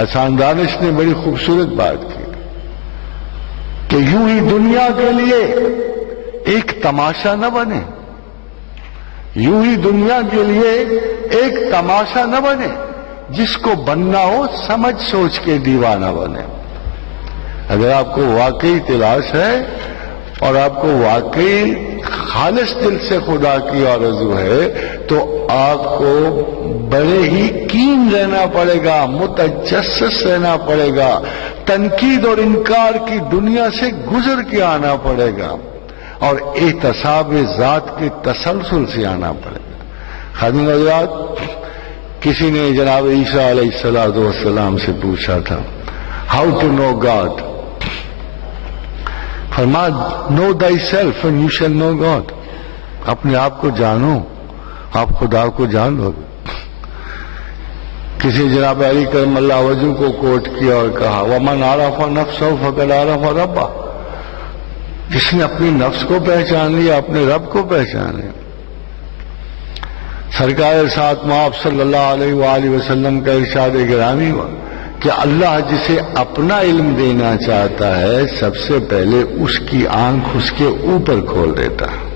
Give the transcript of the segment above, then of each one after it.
احسان دانش نے بڑی خوبصورت بات کی کہ یوں ہی دنیا کے لیے ایک تماشا نہ بنے، یوں ہی دنیا کے لیے ایک تماشا نہ بنے، جس کو بننا ہو سمجھ سوچ کے دیوانہ بنے۔ اگر آپ کو واقعی تلاش ہے اور آپ کو واقعی خالص دل سے خدا کی آرزو ہے تو آپ کو بڑے ہی کین رہنا پڑے گا، متجسس رہنا پڑے گا، تنقید اور انکار کی دنیا سے گزر کے آنا پڑے گا اور احتساب ذات کے تسلسل سے آنا پڑے گا۔ خادم حضرات، کسی نے جناب عیسیٰ علیہ السلام سے پوچھا تھا ہاؤ ٹو نو گاڈ، فرمایا know thyself and you shall know God, اپنے آپ کو جانو آپ خدا کو جان لو گے۔ کسی جناب علی کرم اللہ وجہ کو کوٹ کیا اور کہا وَمَنْ عَرَفَ نَفْسَهُ فَقَدْ عَرَفَ رَبَّهُ، جس نے اپنی نفس کو پہچان لیا اپنے رب کو پہچان لیا۔ سرکار ساتھ آپ صلی اللہ علیہ وآلہ وسلم کا ارشاد گرامی ہوا کہ اللہ جسے اپنا علم دینا چاہتا ہے سب سے پہلے اس کی آنکھ اس کے اوپر کھول دیتا ہے۔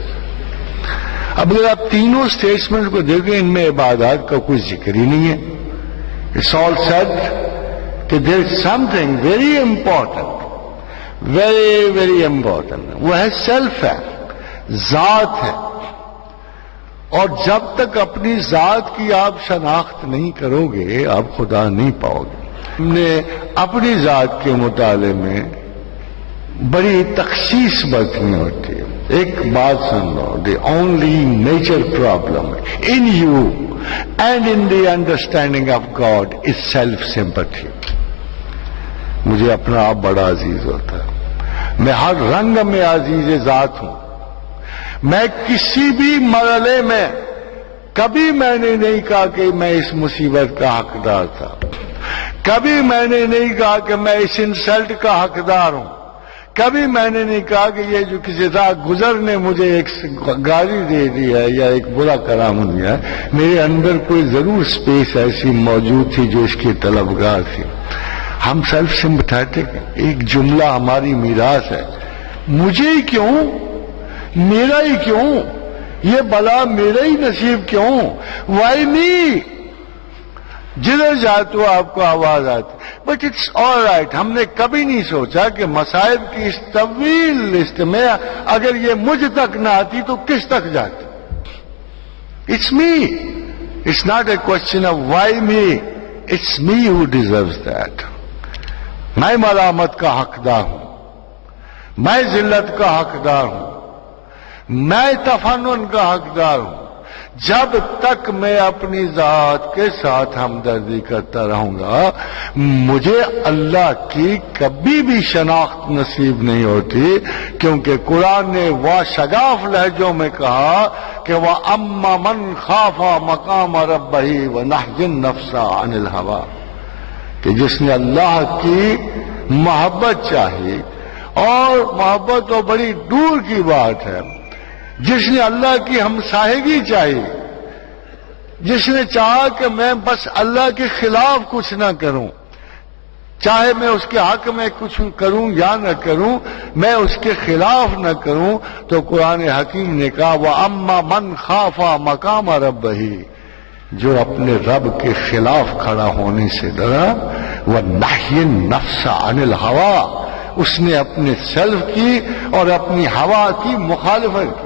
اب اگر آپ تینوں سٹیٹمنٹ کو دیکھیں ان میں عبادات کا کوئی ذکر ہی نہیں ہے۔ It's all said کہ there is something very important, very very important، وہ ہے سیلف ہے، ذات ہے، اور جب تک اپنی ذات کی آپ شناخت نہیں کرو گے آپ خدا نہیں پاؤ گے۔ ہم نے اپنی ذات کے مطالعے میں بڑی تخصیص برتنی ہوتی ہے۔ ایک بات سن لو، the only major problem in you and in the understanding of God is self sympathy. مجھے اپنا آپ بڑا عزیز ہوتا ہے، میں ہر رنگ میں عزیز ذات ہوں، میں کسی بھی مرحلے میں کبھی میں نے نہیں کہا کہ میں اس مصیبت کا حقدار تھا، کبھی میں نے نہیں کہا کہ میں اس انسلٹ کا حقدار ہوں، کبھی میں نے نہیں کہا کہ یہ جو کسی راہ گزر نے مجھے ایک گالی دے دی ہے یا ایک برا کلام دیا ہے، میرے اندر کوئی ضرور سپیس ایسی موجود تھی جو اس کی طلبگار تھی۔ ہم سیلف سمپیتھیٹک، ایک جملہ ہماری میراث ہے، مجھے ہی کیوں، میرا ہی کیوں، یہ بلا میرا ہی نصیب کیوں، وائی می، جدھر جاتے ہو آپ کو آواز آتی، بٹ اٹس آل رائٹ۔ ہم نے کبھی نہیں سوچا کہ مصائب کی اس طویل لسٹ میں اگر یہ مجھ تک نہ آتی تو کس تک جاتی۔ It's me, it's not a question of why me, it's me who deserves that. میں ملامت کا حقدار ہوں، میں ذلت کا حقدار ہوں، میں تفنن کا حقدار ہوں۔ جب تک میں اپنی ذات کے ساتھ ہمدردی کرتا رہوں گا مجھے اللہ کی کبھی بھی شناخت نصیب نہیں ہوتی، کیونکہ قرآن نے واشگاف لہجوں میں کہا کہ وَأَمَّا مَنْ خَافَ مَقَامَ رَبِّهِ وَنَهَى النَّفْسَ عَنِ الْهَوَىٰ، کہ جس نے اللہ کی محبت چاہی، اور محبت تو بڑی دور کی بات ہے، جس نے اللہ کی ہمسائیگی چاہی، جس نے چاہا کہ میں بس اللہ کے خلاف کچھ نہ کروں، چاہے میں اس کے حق میں کچھ کروں یا نہ کروں، میں اس کے خلاف نہ کروں، تو قرآن حکیم نے کہا وَأَمَّا مَنْ خَافَ مَقَامَ رَبِّهِ، جو اپنے رب کے خلاف کھڑا ہونے سے ڈرا، وَنَهَى النَّفْسَ عَنِ الْهَوَىٰ، اس نے اپنے سیلف کی اور اپنی ہوا کی مخالفت کی۔